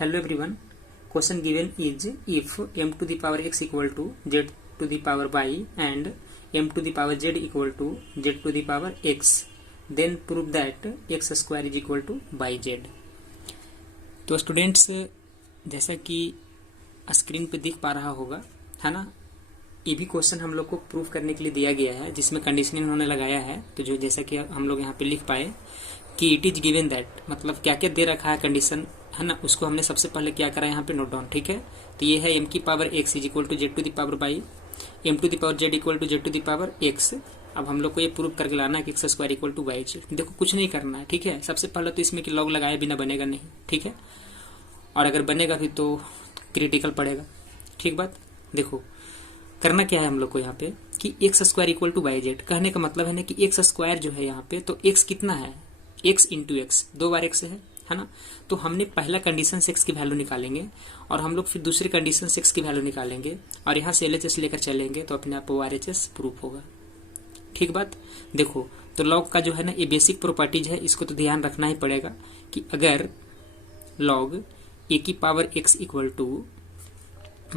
Hello everyone. Question given is if m to the power x equal to z to the power y and m to the power z equal to z to the power x, then prove that x square is equal to yz. तो students जैसा कि screen पे दिख पा रहा होगा, है ना, ये भी क्वेश्चन हम लोग को प्रूव करने के लिए दिया गया है, जिसमें कंडीशनिंग उन्होंने लगाया है। तो जो जैसा कि हम लोग यहाँ पे लिख पाए कि इट इज गिवन दैट, मतलब क्या क्या दे रखा है कंडीशन, है ना, उसको हमने सबसे पहले क्या करा यहाँ पे नोट डाउन। ठीक है, तो ये है m की power x is equal to z to the power by m to the power z equal to z to the power x। अब हम लोग को ये प्रूव करके लाना है कि x square equal to y. देखो कुछ नहीं करना है, ठीक है। सबसे पहले तो इसमें कि लॉग लगाए बिना बनेगा नहीं, ठीक है, और अगर बनेगा भी तो क्रिटिकल पड़ेगा। ठीक बात। देखो करना क्या है हम लोग को यहाँ पे कि x square equal to y z. कहने का मतलब है ना कि एक्स स्क्वायर जो है यहाँ पे, तो एक्स कितना है, एक्स इंटू एक्स, 2 बार एक्स है ना। तो हमने पहला कंडीशन से एक्स की वैल्यू निकालेंगे और हम लोग फिर दूसरे कंडीशन से एक्स की वैल्यू निकालेंगे और यहाँ से एलएचएस लेकर चलेंगे तो अपने आप आरएचएस प्रूफ होगा। ठीक बात। देखो तो लॉग का जो है ना ये बेसिक प्रॉपर्टीज है, इसको तो ध्यान रखना ही पड़ेगा कि अगर लॉग ए की पावर एक्स इक्वल टू,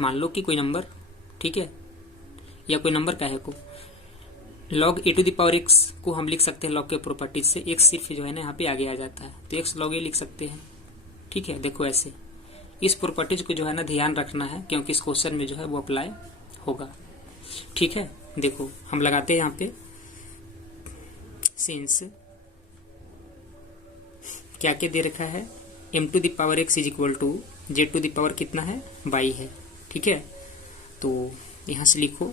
मान लो कि कोई नंबर, ठीक है, या कोई नंबर का है को, log a to the power x को हम लिख सकते हैं लॉग के प्रॉपर्टीज से। एक्स सिर्फ जो है ना यहाँ पे आगे आ जाता है तो एक्स लॉग ए लिख सकते हैं। ठीक है, देखो ऐसे इस प्रॉपर्टीज को जो है ना ध्यान रखना है क्योंकि इस क्वेश्चन में जो है वो अप्लाई होगा। ठीक है, देखो हम लगाते हैं यहाँ पे सिंस क्या क्या दे रखा है, m to the power x is equal to z to the power कितना है, y है। ठीक है, तो यहां से लिखो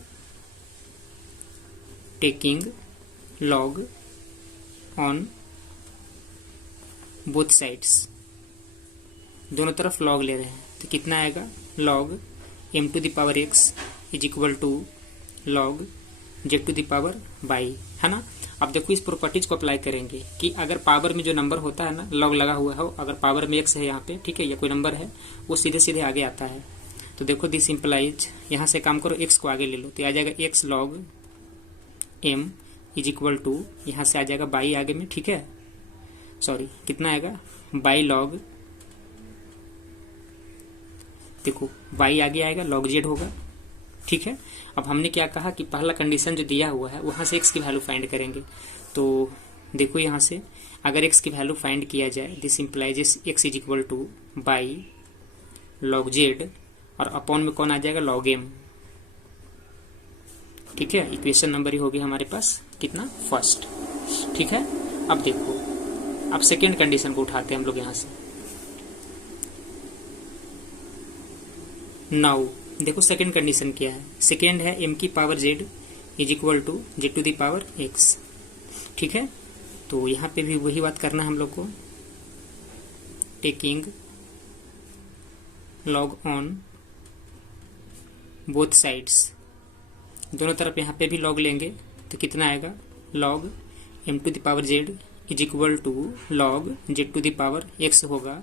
taking log on both sides, दोनों तरफ लॉग ले रहे हैं तो कितना आएगा, log m to the power x is equal to log z to the power y, है ना। अब देखो इस प्रॉपर्टीज को अप्लाई करेंगे कि अगर पावर में जो नंबर होता है ना, लॉग लगा हुआ हो, अगर पावर में x है यहाँ पे, ठीक है, या कोई नंबर है, वो सीधे सीधे आगे आता है। तो देखो दिस इंप्लाइज, यहाँ से काम करो x को आगे ले लो तो आ जाएगा x log m is equal to, यहाँ से आ जाएगा बाई आगे में, ठीक है, सॉरी कितना आएगा, बाई लॉग, देखो बाई आगे आएगा, लॉग जेड होगा। ठीक है, अब हमने क्या कहा कि पहला कंडीशन जो दिया हुआ है वहां से x की वैल्यू फाइंड करेंगे। तो देखो यहाँ से अगर x की वैल्यू फाइंड किया जाए, this implies x is equal two by log Z और अपॉन में कौन आ जाएगा, लॉग m। ठीक है, इक्वेशन नंबर ही होगी हमारे पास कितना, फर्स्ट। ठीक है, अब देखो अब सेकेंड कंडीशन को उठाते हैं हम लोग यहाँ से। नाउ देखो सेकेंड कंडीशन क्या है, सेकेंड है m की power z is equal to z to the power x। ठीक है, तो यहाँ पे भी वही बात करना है हम लोग को, taking log on both sides, दोनों तरफ यहाँ पे भी लॉग लेंगे तो कितना आएगा, log m to the power z is equal to log z to the power x होगा।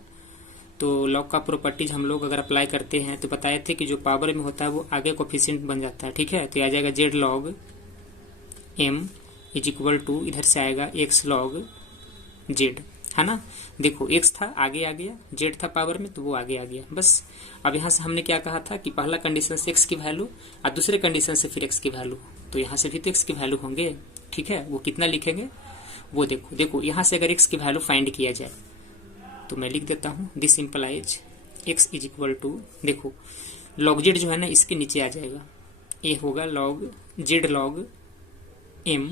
तो लॉग का प्रॉपर्टीज हम लोग अगर अप्लाई करते हैं तो बताए थे कि जो पावर में होता है वो आगे कोफिशिएंट बन जाता है। ठीक है, तो आ जाएगा z log m is equal to, इधर से आएगा x लॉग z, है ना। देखो x था आगे आ गया, z था पावर में तो वो आगे आ गया, बस। अब यहाँ से हमने क्या कहा था कि पहला कंडीशन से x की वैल्यू और दूसरे कंडीशन से फिर x की वैल्यू, तो यहाँ से भी तो x की वैल्यू होंगे। ठीक है, वो कितना लिखेंगे वो देखो, देखो यहाँ से अगर x की वैल्यू फाइंड किया जाए तो मैं लिख देता हूँ this implies x is equal to, देखो लॉग जेड जो है ना इसके नीचे आ जाएगा, ये होगा लॉग जेड लॉग m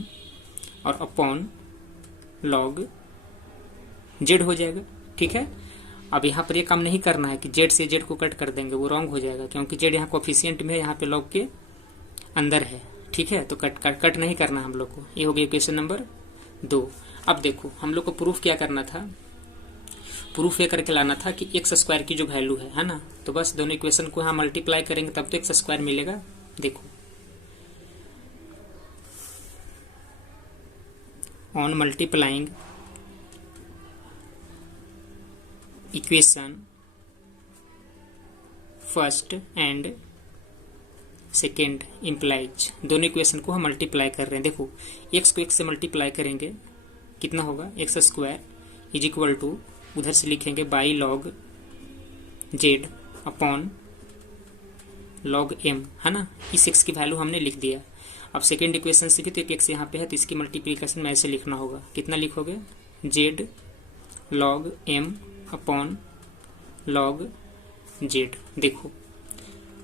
और अपॉन लॉग जेड हो जाएगा। ठीक है, अब यहाँ पर ये काम नहीं करना है कि जेड से जेड को कट कर देंगे, वो रॉन्ग हो जाएगा क्योंकि जेड यहाँ कोफिशिएंट में है, यहाँ पे लॉग के अंदर है। ठीक है, तो कट नहीं करना हम लोग को। ये हो गया इक्वेशन नंबर 2। अब देखो हम लोग को प्रूफ क्या करना था, प्रूफ ये करके लाना था कि एक्स स्क्वायर की जो वैल्यू है ना, तो बस दोनों इक्वेशन को यहाँ मल्टीप्लाई करेंगे तब तो एक्स स्क्वायर मिलेगा। देखो on multiplying equation first and second implies, दोनों इक्वेशन को हम मल्टीप्लाई कर रहे हैं। देखो एक्स को एक्स से मल्टीप्लाई करेंगे कितना होगा, x square is equal to, उधर से लिखेंगे by log z upon log m, है ना। इस एक्स की वैल्यू हमने लिख दिया। अब सेकेंड इक्वेशन से भी तो एक एक्स यहाँ पे है, तो इसकी मल्टीप्लीकेशन में ऐसे लिखना होगा। कितना लिखोगे, z log m upon log z. देखो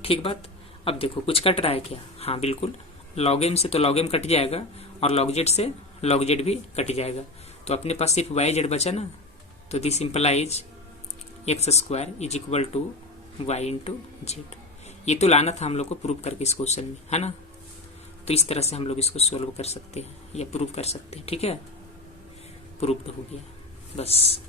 ठीक बात। अब देखो कुछ कट रहा है क्या, हाँ बिल्कुल, लॉग एम से तो लॉग एम कट जाएगा और लॉग जेड से लॉग जेड भी कट जाएगा, तो अपने पास सिर्फ वाई जेड बचा ना। तो this implies x square is equal to y into z. ये तो लाना था हम लोग को प्रूव करके इस क्वेश्चन में, है ना। तो इस तरह से हम लोग इसको सोल्व कर सकते हैं या प्रूव कर सकते हैं, ठीक है। प्रूव हो गया बस।